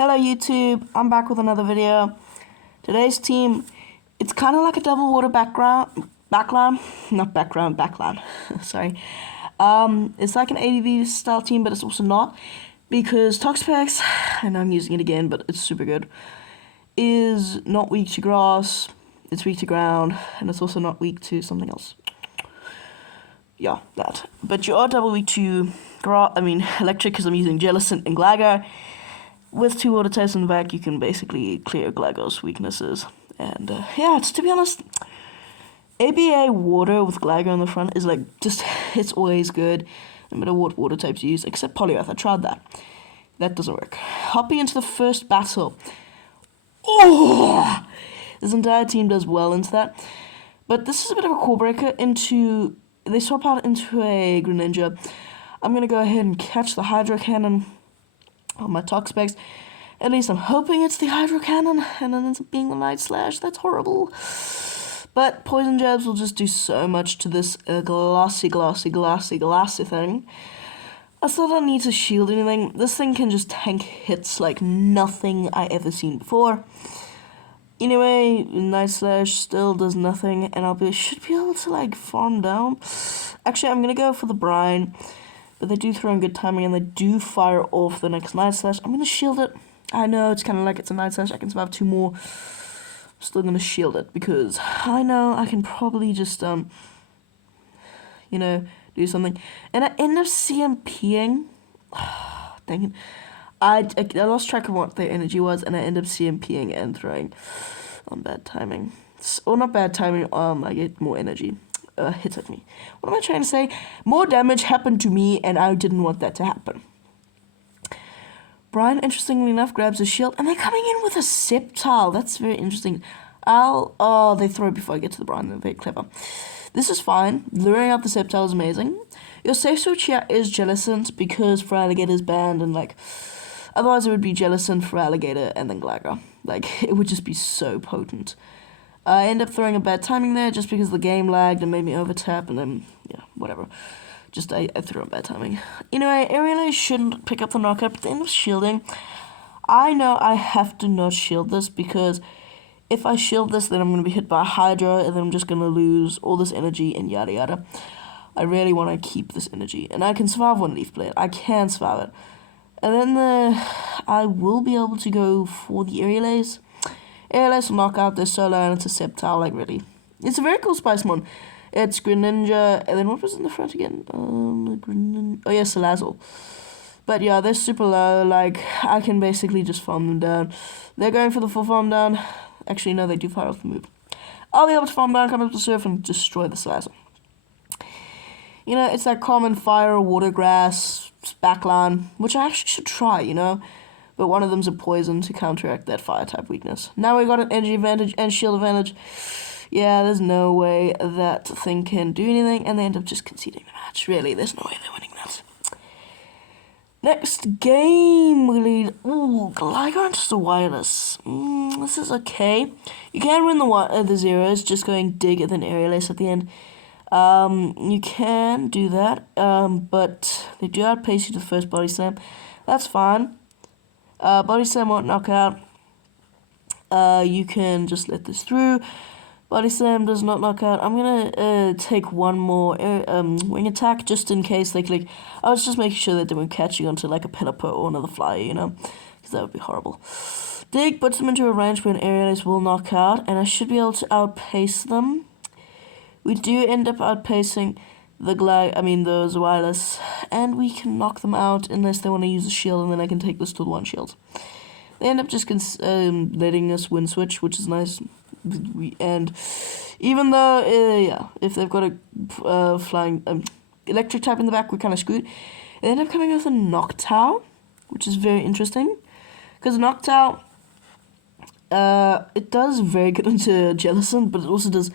Hello YouTube, I'm back with another video. Today's team, it's kind of like a double water backline, sorry. It's like an ABB style team, but it's also not, because Toxapex, and I'm using it again, but it's super good, is not weak to grass, it's weak to ground, and it's also not weak to something else. Yeah, that. But you are double weak to electric, because I'm using Jellicent and Gligar. With 2 water types in the back, you can basically clear Gligar's weaknesses. And yeah, to be honest, ABA water with Gligar on the front is like it's always good, no matter what water types you use, except Polyearth. I tried that. That doesn't work. Hopping into the first battle. Oh! This entire team does well into that. But this is a bit of a core breaker into... They swap out into a Greninja. I'm going to go ahead and catch the Hydro Cannon on my Toxapex. At least I'm hoping it's the Hydro Cannon, and then ends up being the Night Slash. That's horrible. But Poison Jabs will just do so much to this glassy thing. I still don't need to shield anything. This thing can just tank hits like nothing I ever seen before. Anyway, Night Slash still does nothing, and should be able to like farm down. Actually, I'm gonna go for the Brine. But they do throw in good timing, and they do fire off the next Night Slash. I'm going to shield it. I know it's kind of like it's a Night Slash. I can survive 2 more. I'm still going to shield it, because I know I can probably just, do something. And I end up CMPing. Dang it. I lost track of what their energy was, and I end up CMPing and throwing on bad timing. Or not bad timing, I get more energy. Hits at me. What am I trying to say? More damage happened to me, and I didn't want that to happen. Brian, interestingly enough, grabs a shield, and they're coming in with a Sceptile. That's very interesting. Oh, they throw before I get to the Brian. They're very clever. This is fine. Luring out the Sceptile is amazing. Your safe switch here is Jellicent, because Feraligatr is banned, and otherwise it would be Jellicent, Feraligatr, and then Gligar. It would just be so potent. I end up throwing a bad timing there just because the game lagged and made me overtap, and then, yeah, whatever. I threw a bad timing. Anyway, Aerial shouldn't pick up the knockup, but they end up shielding. I know I have to not shield this, because if I shield this, then I'm going to be hit by a Hydra, and then I'm just going to lose all this energy and yada yada. I really want to keep this energy, and I can survive one Leaf Blade. I can survive it. And then I will be able to go for the Aerial. Aerial will knock out their Solo, and it's a Sceptile, really. It's a very cool Spicemon. It's Greninja, and then what was in the front again? Oh yeah, Salazzle. But yeah, they're super low, I can basically just farm them down. They're going for the full farm down. Actually, no, they do fire off the move. I'll be able to farm down, come up to surf, and destroy the Salazzle. It's that common fire, water, grass, backline, which I actually should try, But one of them's a poison to counteract that fire type weakness. Now we got an energy advantage and shield advantage. Yeah, there's no way that thing can do anything, and they end up just conceding the match. Really, there's no way they're winning that. Next game, we lead. Ooh, Gligar into the wireless. This is okay. You can win the zeros, just going dig and then Aerial Ace at the end. You can do that, but they do outpace you to the first Body Slam. That's fine. Body Slam won't knock out. You can just let this through. Body Slam does not knock out. I'm gonna take one more wing attack just in case they click. I was just making sure that they won't catch you onto like a Pelipper or another flyer, because that would be horrible. Dig puts them into a range where an Aerial will knock out, and I should be able to outpace them. We do end up outpacing the wireless, and we can knock them out unless they want to use a shield, and then I can take this to the 1 shield. They end up just letting us win switch, which is nice. And even though, if they've got a flying electric type in the back, we're kind of screwed. They end up coming with a Noctowl, which is very interesting, because Noctowl, it does very good into Jellicent, but it also does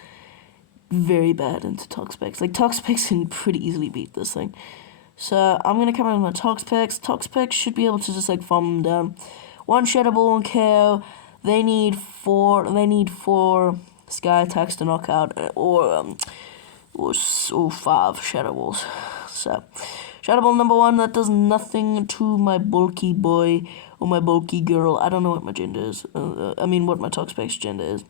very bad into Toxapex. Toxapex can pretty easily beat this thing. So I'm gonna come in with my Toxapex. Toxapex should be able to just farm them down. 1 Shadow Ball and KO. They need 4 Sky attacks to knock out, or 5 Shadow Balls. So Shadow Ball number 1, that does nothing to my bulky boy or my bulky girl. I don't know what my gender is. I mean, what my Toxapex gender is.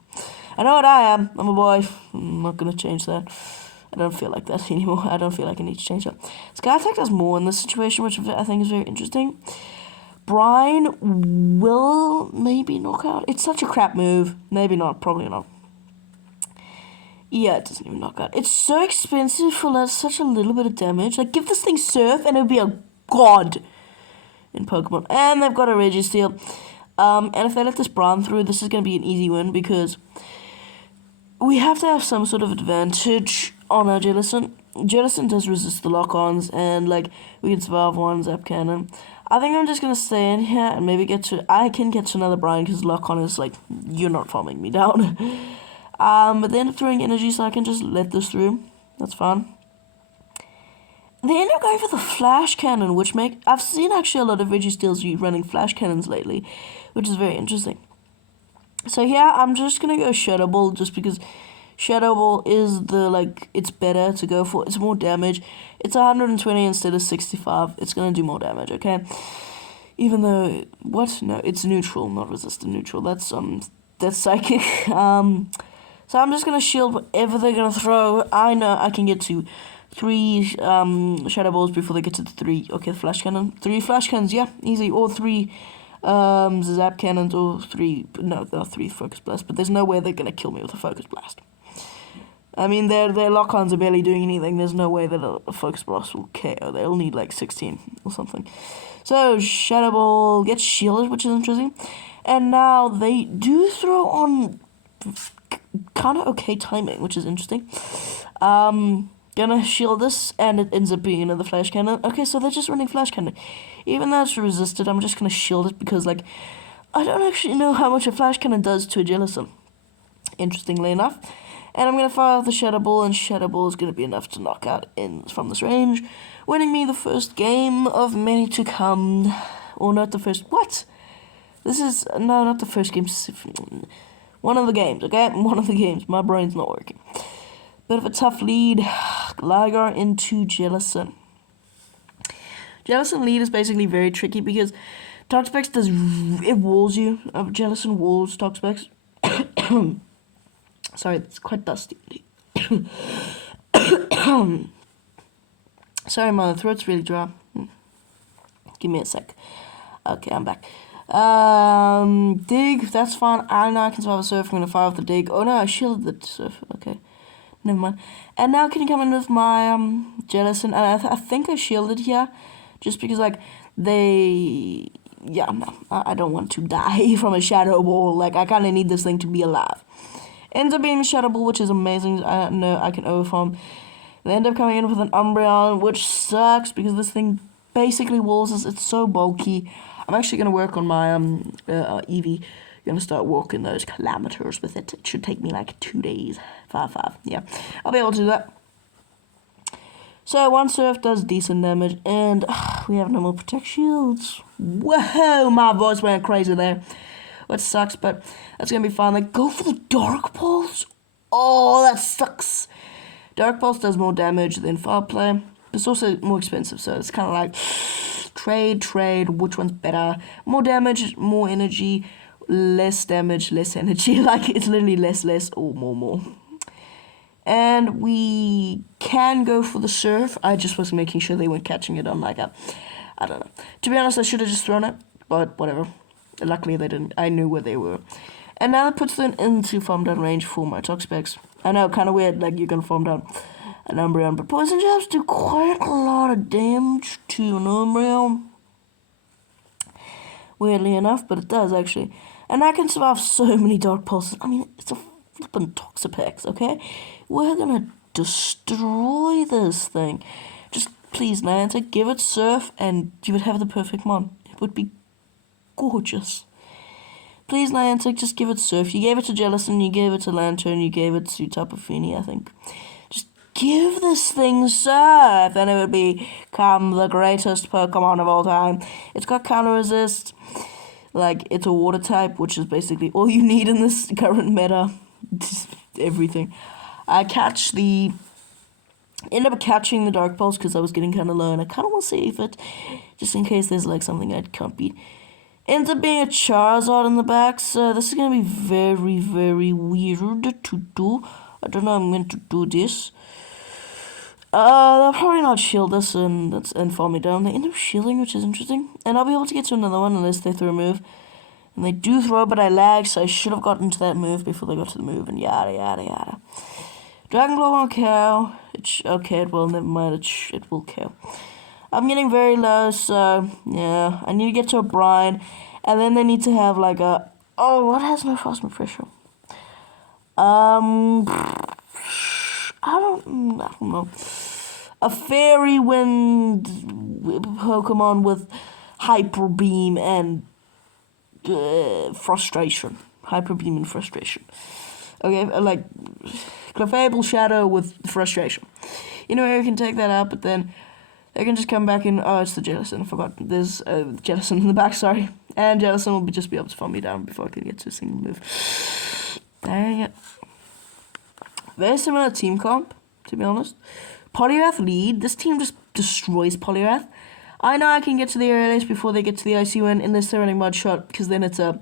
I know what I am. I'm a boy. I'm not gonna change that. I don't feel like that anymore. I don't feel like I need to change that. Sky Attack does more in this situation, which I think is very interesting. Brine will maybe knock out. It's such a crap move. Maybe not. Probably not. Yeah, it doesn't even knock out. It's so expensive for such a little bit of damage. Like, give this thing Surf and it'll be a god in Pokemon. And they've got a Registeel. And if they let this Brine through, this is going to be an easy win because we have to have some sort of advantage on our Jellicent. Jellicent does resist the lock-ons, and like we can survive one Zap Cannon. I think I'm just gonna stay in here and maybe I can get to another Brine because lock-on is like, you're not farming me down. But they end up throwing energy, so I can just let this through. That's fine. They end up going for the Flash Cannon, which I've seen actually a lot of Registeels running Flash Cannons lately, which is very interesting. So yeah, I'm just gonna go Shadow Ball just because Shadow Ball is it's better to go for. It's more damage. It's 120 instead of 65. It's gonna do more damage, okay? Even though, no, it's neutral, not resistant neutral. That's psychic. So I'm just gonna shield whatever they're gonna throw. I know I can get to 3 Shadow Balls before they get to the 3. Okay, Flash Cannon. 3 Flash Cannons, yeah, easy. Or 3 Zap Cannons, or 3, no, there are 3 Focus Blasts, but there's no way they're gonna kill me with a Focus Blast. I mean, their lock-ons are barely doing anything. There's no way that a Focus Blast will KO. They'll need like 16 or something. So, Shadow Ball gets shielded, which is interesting. And now they do throw on kind of okay timing, which is interesting. Gonna shield this, and it ends up being another Flash Cannon. Okay, so they're just running Flash Cannon. Even though it's resisted, I'm just gonna shield it because, like, I don't actually know how much a Flash Cannon does to a Jellicent, interestingly enough. And I'm gonna fire off the Shadow Ball, and Shadow Ball is gonna be enough to knock out from this range, winning me the first game of many to come. Or not the first, what? This is, no, not the first game. One of the games, okay? One of the games. My brain's not working. Bit of a tough lead. Gligar into Jellicent. Jellicent lead is basically very tricky because Toxapex it walls you. Jellicent walls Toxapex. Sorry, it's quite dusty. Sorry, my throat's really dry. Give me a sec. Okay, I'm back. Dig, that's fine. I know I can survive a Surf. I'm gonna fire off the Dig. Oh no, I shielded the Surf. Okay. Never mind. And now can you come in with my Jellicent? And I think I shielded here, just because like yeah, no, I don't want to die from a Shadow Ball. Like, I kind of need this thing to be alive. Ends up being a Shadow Ball, which is amazing. I know I can overfarm. They end up coming in with an Umbreon, which sucks because this thing basically walls us. It's so bulky. I'm actually gonna work on my Eevee. Gonna start walking those kilometers with it. It should take me like 2 days. 5. Yeah, I'll be able to do that. So one Surf does decent damage, and we have no more Protect Shields. Whoa, my voice went crazy there. Which sucks, but that's gonna be fine. Like, go for the Dark Pulse. Oh, that sucks. Dark Pulse does more damage than Fire Play. It's also more expensive, so it's kind of like trade. Which one's better? More damage, more energy. Less damage, less energy. Like, it's literally less, or more. And we can go for the Surf. I just was making sure they weren't catching it on like I don't know. To be honest, I should have just thrown it, but whatever. Luckily they didn't. I knew where they were. And now that puts them into farm down range for my Toxapex. I know, kind of weird, like, you can farm down an Umbreon, but Poison Jabs do quite a lot of damage to an Umbreon. Weirdly enough, but it does actually. And I can survive so many Dark Pulses. I mean, it's a flippin' Toxapex, okay? We're gonna destroy this thing. Just please, Niantic, give it Surf and you would have the perfect mon. It would be gorgeous. Please, Niantic, just give it Surf. You gave it to Jellicent, you gave it to Lantern, you gave it to Tapu Fini, I think. Just give this thing Surf, and it would become the greatest Pokemon of all time. It's got Counter Resist. Like, it's a water type, which is basically all you need in this current meta. Just everything. End up catching the Dark Pulse because I was getting kind of low, and I kind of want to save it, just in case there's, like, something I can't beat. Ends up being a Charizard in the back, so this is gonna be very, very weird to do. I don't know how I'm going to do this. They'll probably not shield us and fall me down. They end up shielding, which is interesting. And I'll be able to get to another one unless they throw a move. And they do throw, but I lag, so I should have gotten to that move before they got to the move, and yada, yada, yada. Dragon Claw won't kill. Okay, it will, never mind, it will kill. I'm getting very low, so, yeah. I need to get to a brine, and then they need to have, like, a... Oh, what has no fast move pressure? I don't know. A Fairy Wind Pokemon with Hyper Beam and Frustration. Hyper Beam and Frustration. Okay, like Clefable Shadow with Frustration. You know, you can take that out, but then they can just come back in. Oh, it's the Jellicent. I forgot. There's Jellicent in the back, sorry. And Jellicent will just be able to farm me down before I can get to a single move. Dang it. Very similar team comp, to be honest. Poliwrath lead. This team just destroys Poliwrath. I know I can get to the aerial ace before they get to the Icy Wind unless they're running Mud Shot, because then it's a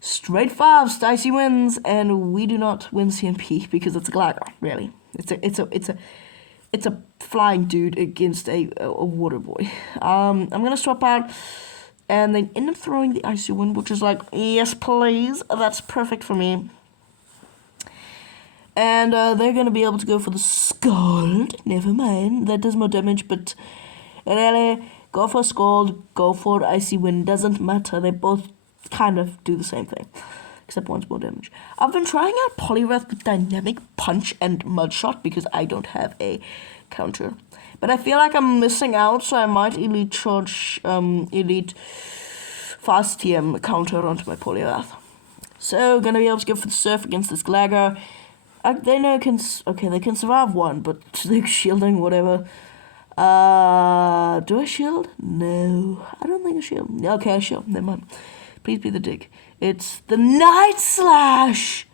straight fast Icy Winds, and we do not win CMP because it's a Gligar, really. It's a flying dude against a water boy. I'm gonna swap out, and they end up throwing the Icy Wind, which is like, yes please, that's perfect for me. And they're gonna be able to go for the Scald. Never mind, that does more damage, but really, go for Scald, go for Icy Wind, doesn't matter. They both kind of do the same thing, except one's more damage. I've been trying out Poliwrath with Dynamic Punch and Mud Shot because I don't have a counter. But I feel like I'm missing out, so I might Elite Charge, Elite Fast TM counter onto my Poliwrath. So, gonna be able to go for the Surf against this Gligar. They know they can survive one, but they're shielding, whatever. Do I shield? No, I don't think I shield. Okay, I shield, never mind. Please be the dig. It's the Night Slash!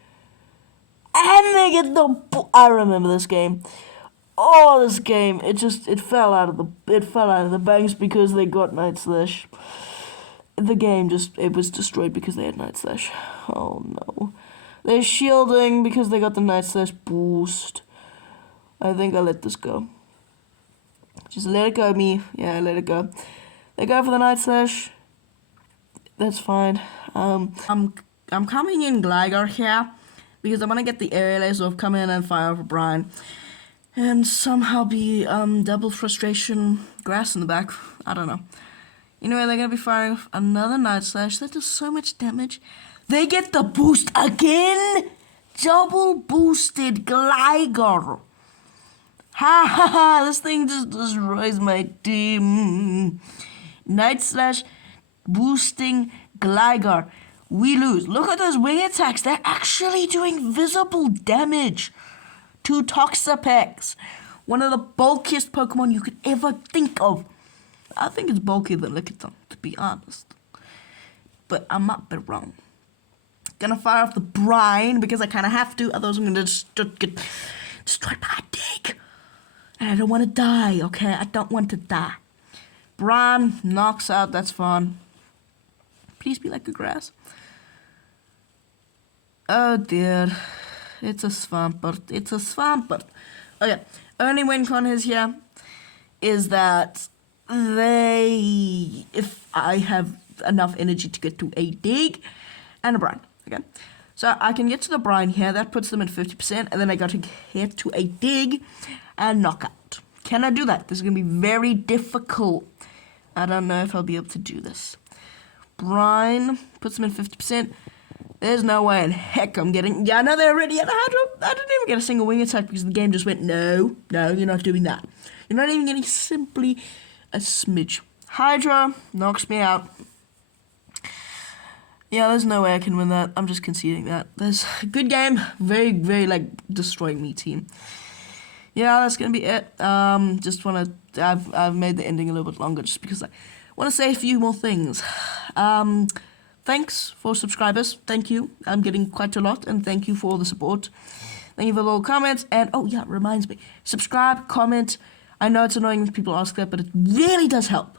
And they get the... I remember this game. Oh, this game, it fell out of the banks because they got Night Slash. The game it was destroyed because they had Night Slash. Oh no. They're shielding because they got the Night Slash boost. I think I'll let this go. Just let it go, me. Yeah, let it go. They go for the Night Slash. That's fine. I'm coming in Gligar here because I want to get the aerial ace off, come in and fire for Brian. And somehow be double frustration grass in the back. I don't know. Anyway, they're gonna be firing another Night Slash. That does so much damage. They get the boost again! Double boosted Gligar. Ha ha ha! This thing just destroys my team. Night Slash boosting Gligar. We lose. Look at those wing attacks. They're actually doing visible damage to Toxapex. One of the bulkiest Pokemon you could ever think of. I think it's bulkier than Lickitung, to be honest. But I might be wrong. Gonna fire off the Brine because I kind of have to. Otherwise, I'm gonna just get destroyed by a dig. And I don't want to die, okay? I don't want to die. Brine knocks out. That's fun. Please be like a grass. Oh dear. It's a Swampert. It's a Swampert. Okay. Only win con is here is that if I have enough energy to get to a dig and a Brine. Okay. So I can get to the Brine here. That puts them at 50%. And then I got to get to a dig and knockout. Can I do that? This is going to be very difficult. I don't know if I'll be able to do this. Brine puts them in 50%. There's no way in heck I'm getting... Yeah, no, they're already at 100. I didn't even get a single wing attack because the game just went, no, you're not doing that. You're not even getting simply a smidge. Hydra knocks me out. Yeah, there's no way I can win that. I'm just conceding that. There's a good game. Very, very, like, destroying me team. Yeah, that's gonna be it. Just wanna... I've made the ending a little bit longer just because I want to say a few more things. Thanks for subscribers. Thank you. I'm getting quite a lot, and thank you for all the support. Thank you for the little comments, and oh yeah, it reminds me. Subscribe, comment. I know it's annoying when people ask that, but it really does help.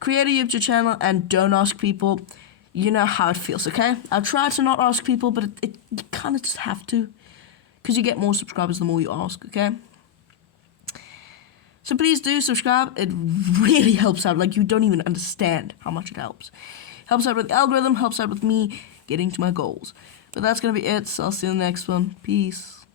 create a YouTube channel and don't ask people, you know how it feels, okay? I'll try to not ask people, but you kind of just have to. Because you get more subscribers the more you ask, okay? So please do subscribe. It really helps out. Like, you don't even understand how much it helps. Helps out with the algorithm, helps out with me getting to my goals. But that's going to be it, so I'll see you in the next one. Peace.